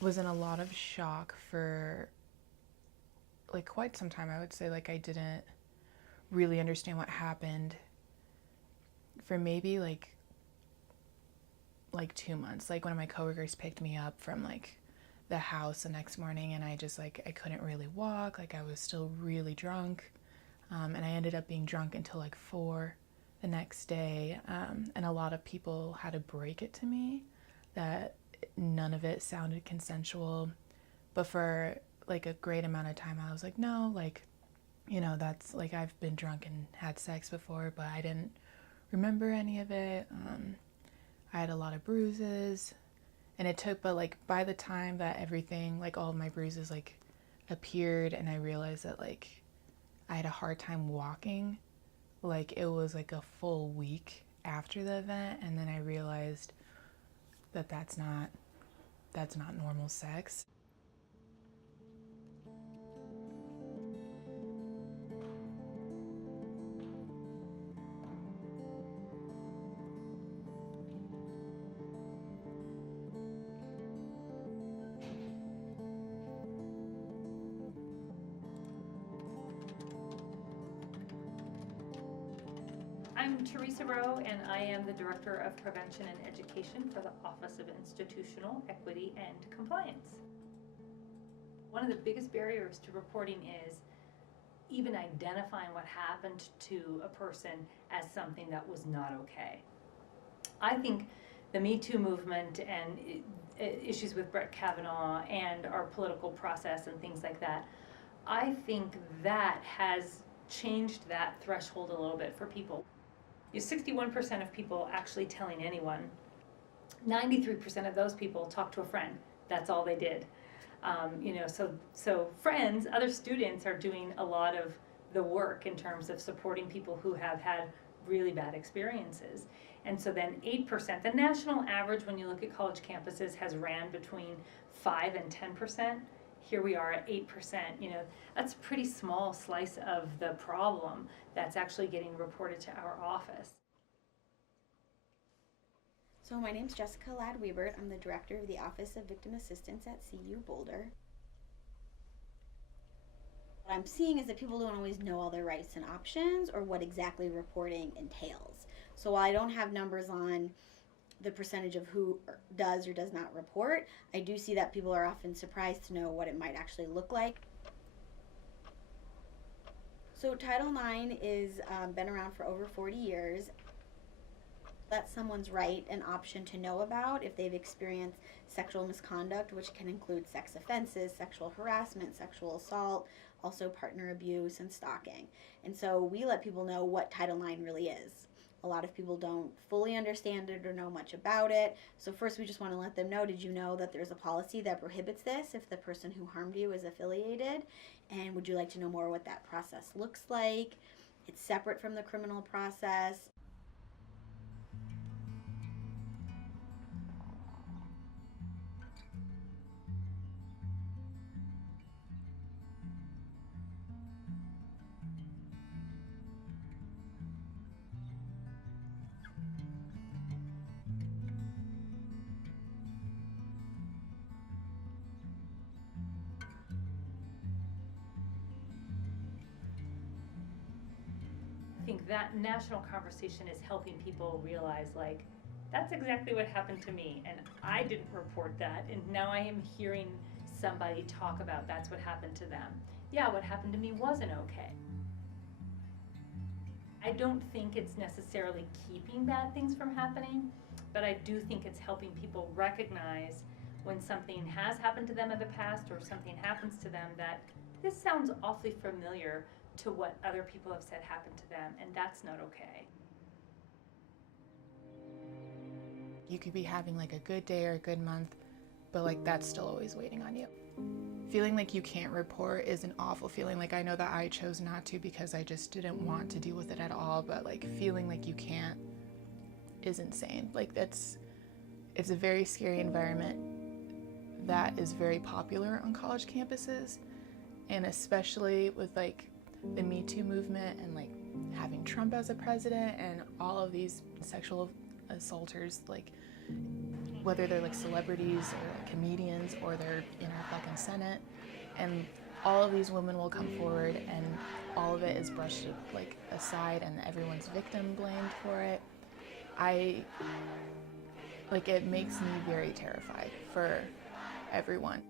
was in a lot of shock for like quite some time. I would say like I didn't really understand what happened for maybe like 2 months. Like one of my coworkers picked me up from like the house the next morning, and I just like I couldn't really walk. Like I was still really drunk, and I ended up being drunk until like 4 the next day. And a lot of people had to break it to me that none of it sounded consensual. But for like a great amount of time, I was like, no, like, that's like I've been drunk and had sex before, but I didn't remember any of it. I had a lot of bruises, and it took, but like by the time that everything, like all of my bruises, like appeared, and I realized that like I had a hard time walking, like it was like a full week after the event, and then I realized that that's not normal sex. I'm Teresa Rowe, and I am the Director of Prevention and Education for the Office of Institutional Equity and Compliance. One of the biggest barriers to reporting is even identifying what happened to a person as something that was not okay. I think the Me Too movement and issues with Brett Kavanaugh and our political process and things like that, I think that has changed that threshold a little bit for people. 61% of people actually telling anyone. 93% of those people talked to a friend. That's all they did. So friends, other students are doing a lot of the work in terms of supporting people who have had really bad experiences. And so then 8%, the national average when you look at college campuses has ran between 5 and 10%. Here we are at 8%. That's a pretty small slice of the problem that's actually getting reported to our office. So my name's Jessica Ladd-Wiebert. I'm the Director of the Office of Victim Assistance at CU Boulder. What I'm seeing is that people don't always know all their rights and options or what exactly reporting entails. So while I don't have numbers on the percentage of who does or does not report, I do see that people are often surprised to know what it might actually look like. So Title IX is been around for over 40 years. That's someone's right and option to know about if they've experienced sexual misconduct, which can include sex offenses, sexual harassment, sexual assault, also partner abuse and stalking. And so we let people know what Title IX really is. A lot of people don't fully understand it or know much about it. So first we just want to let them know, did you know that there's a policy that prohibits this if the person who harmed you is affiliated? And would you like to know more what that process looks like? It's separate from the criminal process. I think that national conversation is helping people realize, like, that's exactly what happened to me, and I didn't report that, and now I am hearing somebody talk about that's what happened to them. Yeah, what happened to me wasn't okay. I don't think it's necessarily keeping bad things from happening, but I do think it's helping people recognize when something has happened to them in the past or something happens to them that this sounds awfully familiar to what other people have said happened to them, and that's not okay. You could be having like a good day or a good month, but like that's still always waiting on you. Feeling like you can't report is an awful feeling. Like I know that I chose not to because I just didn't want to deal with it at all, but like feeling like you can't is insane. Like it's a very scary environment that is very popular on college campuses, and especially with like the Me Too movement and like having Trump as a president and all of these sexual assaulters like whether they're like celebrities or like comedians or they're in our fucking Senate, and all of these women will come forward and all of it is brushed like aside and everyone's victim blamed for it. It makes me very terrified for everyone.